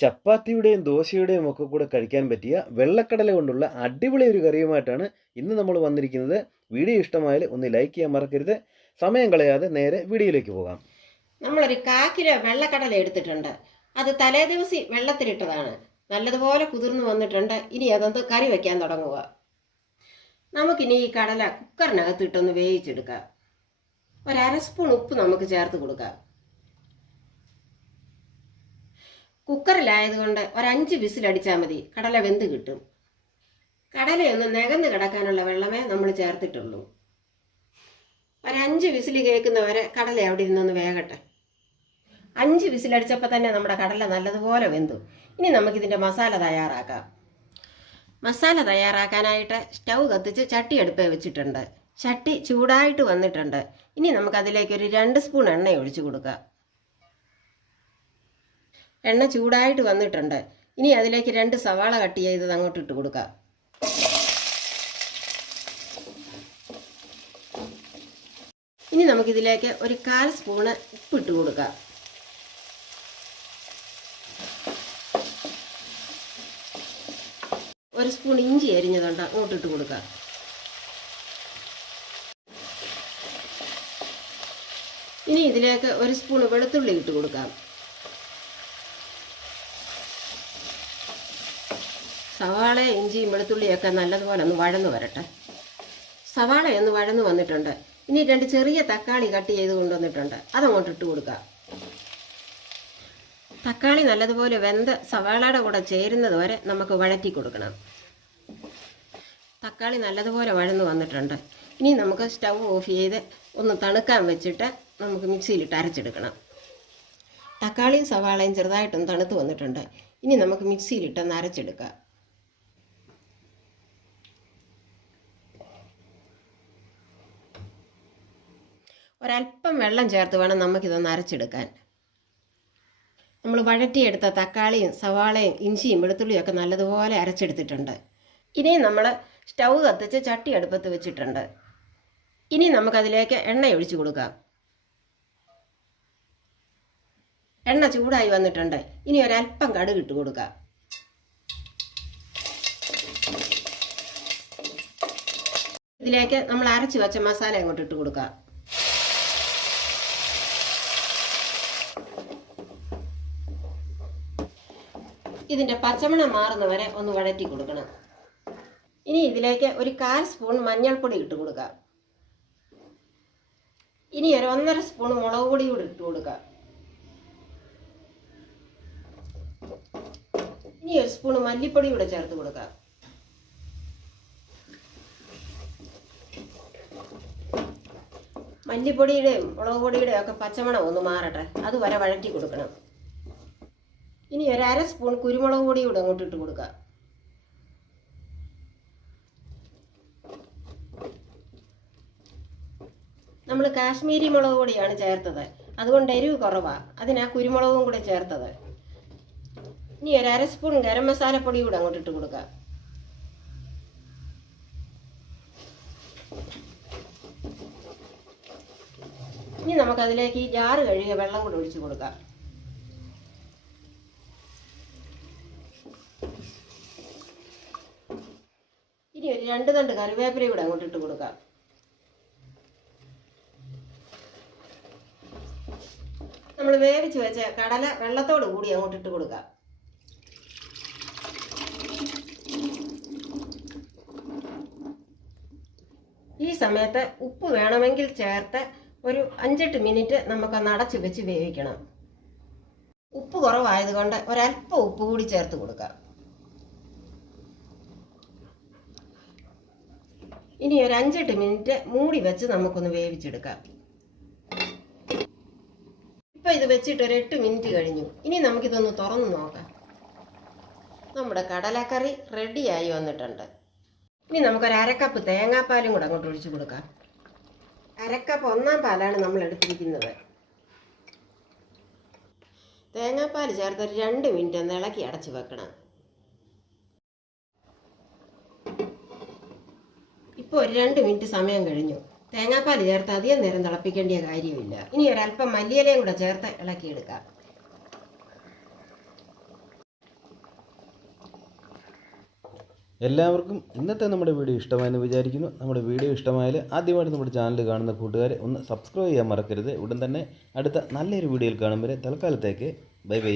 ചപ്പാത്തിയുടെയും ദോശയുടെയും ഒക്കെ കൂടെ കഴിക്കാൻ പറ്റിയ വെള്ളക്കടല കൊണ്ടുള്ള അടിപൊളി ഒരു കറിയുമായിട്ടാണ് ഇന്ന് നമ്മൾ വന്നിരിക്കുന്നത്. വീഡിയോ ഇഷ്ടമായാൽ ഒന്ന് ലൈക്ക് ചെയ്യാൻ മറക്കരുത്. സമയം കളയാതെ നേരെ വീഡിയോയിലേക്ക് പോകാം. നമ്മളൊരു 1/4 കിലോ വെള്ളക്കടല എടുത്തിട്ടുണ്ട്. അത് തലേ ദിവസം വെള്ളത്തിലിട്ടതാണ്. നല്ലതുപോലെ കുതിർന്ന് വന്നിട്ടുണ്ട്. ഇനി അതൊന്ന് കറി വെക്കാൻ തുടങ്ങുക. നമുക്കിനി ഈ കടല കുക്കറിനകത്തിട്ടൊന്ന് വേവിച്ചെടുക്കാം. 1/2 സ്പൂൺ ഉപ്പ് നമുക്ക് ചേർത്ത് കൊടുക്കാം. കുക്കറിലായതുകൊണ്ട് 5 വിസിലടിച്ചാൽ മതി, കടല വെന്ത് കിട്ടും. കടലയൊന്ന് നികന്ന് കിടക്കാനുള്ള വെള്ളമേ നമ്മൾ ചേർത്തിട്ടുള്ളൂ. 5 വിസിൽ കേൾക്കുന്നവരെ കടല അവിടെ ഇരുന്നൊന്ന് വേകട്ടെ. 5 വിസിലടിച്ചപ്പോൾ തന്നെ നമ്മുടെ കടല നല്ലതുപോലെ വെന്തു. ഇനി നമുക്കിതിൻ്റെ മസാല തയ്യാറാക്കാം. മസാല തയ്യാറാക്കാനായിട്ട് സ്റ്റൗ കത്തിച്ച് ചട്ടി അടുപ്പേ വെച്ചിട്ടുണ്ട്. ചട്ടി ചൂടായിട്ട് വന്നിട്ടുണ്ട്. ഇനി നമുക്കതിലേക്ക് ഒരു 2 സ്പൂൺ എണ്ണ ഒഴിച്ചു കൊടുക്കാം. എണ്ണ ചൂടായിട്ട് വന്നിട്ടുണ്ട്. ഇനി അതിലേക്ക് 2 സവാള കട്ട് ചെയ്തത് അങ്ങോട്ട് ഇട്ട് കൊടുക്കാം. ഇനി നമുക്കിതിലേക്ക് ഒരു 1/4 സ്പൂണ് ഉപ്പിട്ട് കൊടുക്കാം. ഒരു സ്പൂൺ ഇഞ്ചി അരിഞ്ഞതുണ്ട് അങ്ങോട്ടിട്ട് കൊടുക്കാം. ഇനി ഇതിലേക്ക് ഒരു സ്പൂൺ വെളുത്തുള്ളി ഇട്ട് കൊടുക്കാം. സവാള, ഇഞ്ചിയും വെളുത്തുള്ളിയൊക്കെ നല്ലതുപോലെ ഒന്ന് വഴന്നു വരട്ടെ. സവാളയൊന്ന് വഴന്നു വന്നിട്ടുണ്ട്. ഇനി 2 ചെറിയ തക്കാളി കട്ട് ചെയ്ത് കൊണ്ടുവന്നിട്ടുണ്ട്, അതങ്ങോട്ട് ഇട്ട് കൊടുക്കാം. തക്കാളി നല്ലതുപോലെ വെന്ത് സവാളയുടെ കൂടെ ചേരുന്നത് വരെ നമുക്ക് വഴറ്റി കൊടുക്കണം. തക്കാളി നല്ലതുപോലെ വഴന്നു വന്നിട്ടുണ്ട്. ഇനി നമുക്ക് സ്റ്റൗ ഓഫ് ചെയ്ത് ഒന്ന് തണുക്കാൻ വെച്ചിട്ട് നമുക്ക് മിക്സിയിലിട്ട് അരച്ചെടുക്കണം. തക്കാളിയും സവാളയും ചെറുതായിട്ടൊന്ന് തണുത്ത് വന്നിട്ടുണ്ട്. ഇനി നമുക്ക് മിക്സിയിലിട്ടൊന്ന് അരച്ചെടുക്കാം. ഒരല്പം വെള്ളം ചേർത്ത് വേണം നമുക്കിതൊന്ന് അരച്ചെടുക്കാൻ. നമ്മൾ വഴറ്റിയെടുത്ത തക്കാളിയും സവാളയും ഇഞ്ചിയും വെളുത്തുള്ളിയും ഒക്കെ നല്ലതുപോലെ അരച്ചെടുത്തിട്ടുണ്ട്. ഇനി നമ്മൾ സ്റ്റൗ കത്തിച്ച് ചട്ടി അടുപ്പത്ത് വെച്ചിട്ടുണ്ട്. ഇനി നമുക്കതിലേക്ക് എണ്ണ ഒഴിച്ചു കൊടുക്കാം. എണ്ണ ചൂടായി വന്നിട്ടുണ്ട്. ഇനി ഒരല്പം കടുക് ഇട്ട് കൊടുക്കാം. ഇതിലേക്ക് നമ്മൾ അരച്ച് വെച്ച മസാല അങ്ങോട്ട് ഇട്ട് കൊടുക്കാം. ഇതിൻ്റെ പച്ചമണം മാറുന്നവരെ ഒന്ന് വഴറ്റി കൊടുക്കണം. ഇനി ഇതിലേക്ക് ഒരു 1/4 സ്പൂൺ മഞ്ഞൾപ്പൊടി ഇട്ട് കൊടുക്കാം. ഇനി ഒരു 1.5 സ്പൂൺ മുളക് പൊടി കൂടി ഇട്ട് കൊടുക്കാം. ഇനി ഒരു സ്പൂൺ മല്ലിപ്പൊടി കൂടെ ചേർത്ത് കൊടുക്കാം. മല്ലിപ്പൊടിയുടെയും മുളക് പൊടിയുടെയും ഒക്കെ പച്ചമണം ഒന്ന് മാറട്ടെ, അതുവരെ വഴറ്റി കൊടുക്കണം. ഇനി ഒരു 1/2 സ്പൂൺ കുരുമുളക് പൊടി കൂടെ അങ്ങോട്ട് ഇട്ട് കൊടുക്കുക. നമ്മൾ കാശ്മീരി മുളക് പൊടിയാണ് ചേർത്തത്, അതുകൊണ്ട് എരിവ് കുറവാണ്. അതിനാ കുരുമുളകും കൂടെ ചേർത്തത്. ഇനി ഒരു 1/2 സ്പൂൺ ഗരം മസാലപ്പൊടി കൂടെ അങ്ങോട്ട് ഇട്ട് കൊടുക്കുക. ഇനി നമുക്കതിലേക്ക് ഈ ജാറ് കഴുകിയ വെള്ളം കൂടെ ഒഴിച്ചു കൊടുക്കാം. ഇനി ഒരു 2 തണ്ട് കറിവേപ്പില കൂടെ അങ്ങോട്ട് ഇട്ട് കൊടുക്കാം. നമ്മൾ വേവിച്ച് വെച്ച കടല വെള്ളത്തോട് കൂടി അങ്ങോട്ട് ഇട്ട് കൊടുക്കാം. ഈ സമയത്ത് ഉപ്പ് വേണമെങ്കിൽ ചേർത്ത് ഒരു 5-8 മിനിറ്റ് നമുക്കൊന്ന് അടച്ചു വെച്ച് വേവിക്കണം. ഉപ്പ് കുറവായതുകൊണ്ട് ഒരല്പം ഉപ്പ് കൂടി ചേർത്ത് കൊടുക്കാം. ഇനി ഒരു 5-8 മിനിറ്റ് മൂടി വെച്ച് നമുക്കൊന്ന് വേവിച്ചെടുക്കാം. ഇപ്പം ഇത് വെച്ചിട്ട് ഒരു 8 മിനിറ്റ് കഴിഞ്ഞു. ഇനി നമുക്കിതൊന്ന് തുറന്ന് നോക്കാം. നമ്മുടെ കടലക്കറി റെഡിയായി വന്നിട്ടുണ്ട്. ഇനി നമുക്കൊരു 1/2 കപ്പ് തേങ്ങാപ്പാലും കൂടെ അങ്ങോട്ട് ഒഴിച്ചു കൊടുക്കാം. 1/2 കപ്പ് 1-ാം പാലാണ് നമ്മൾ എടുത്തിരിക്കുന്നത്. തേങ്ങാപ്പാൽ ചേർത്ത് ഒരു 2 മിനിറ്റ് ഒന്ന് ഇളക്കി അടച്ച് വെക്കണം. ഇപ്പോൾ ഒരു 2 മിനിറ്റ് സമയം കഴിഞ്ഞു. തേങ്ങാപ്പാൽ ചേർത്ത് അധികം നേരം തിളപ്പിക്കേണ്ട കാര്യമില്ല. ഇനി ഒരല്പം മല്ലിയിലയും കൂടെ ചേർത്ത് ഇളക്കിയെടുക്കാം. എല്ലാവർക്കും ഇന്നത്തെ നമ്മുടെ വീഡിയോ ഇഷ്ടമായെന്ന് വിചാരിക്കുന്നു. നമ്മുടെ വീഡിയോ ഇഷ്ടമായാൽ ആദ്യമായിട്ട് നമ്മുടെ ചാനൽ കാണുന്ന കൂട്ടുകാരെ ഒന്ന് സബ്സ്ക്രൈബ് ചെയ്യാൻ മറക്കരുത്. ഉടൻ തന്നെ അടുത്ത നല്ലൊരു വീഡിയോയിൽ കാണും വരെ തൽക്കാലത്തേക്ക് ബൈ ബൈ.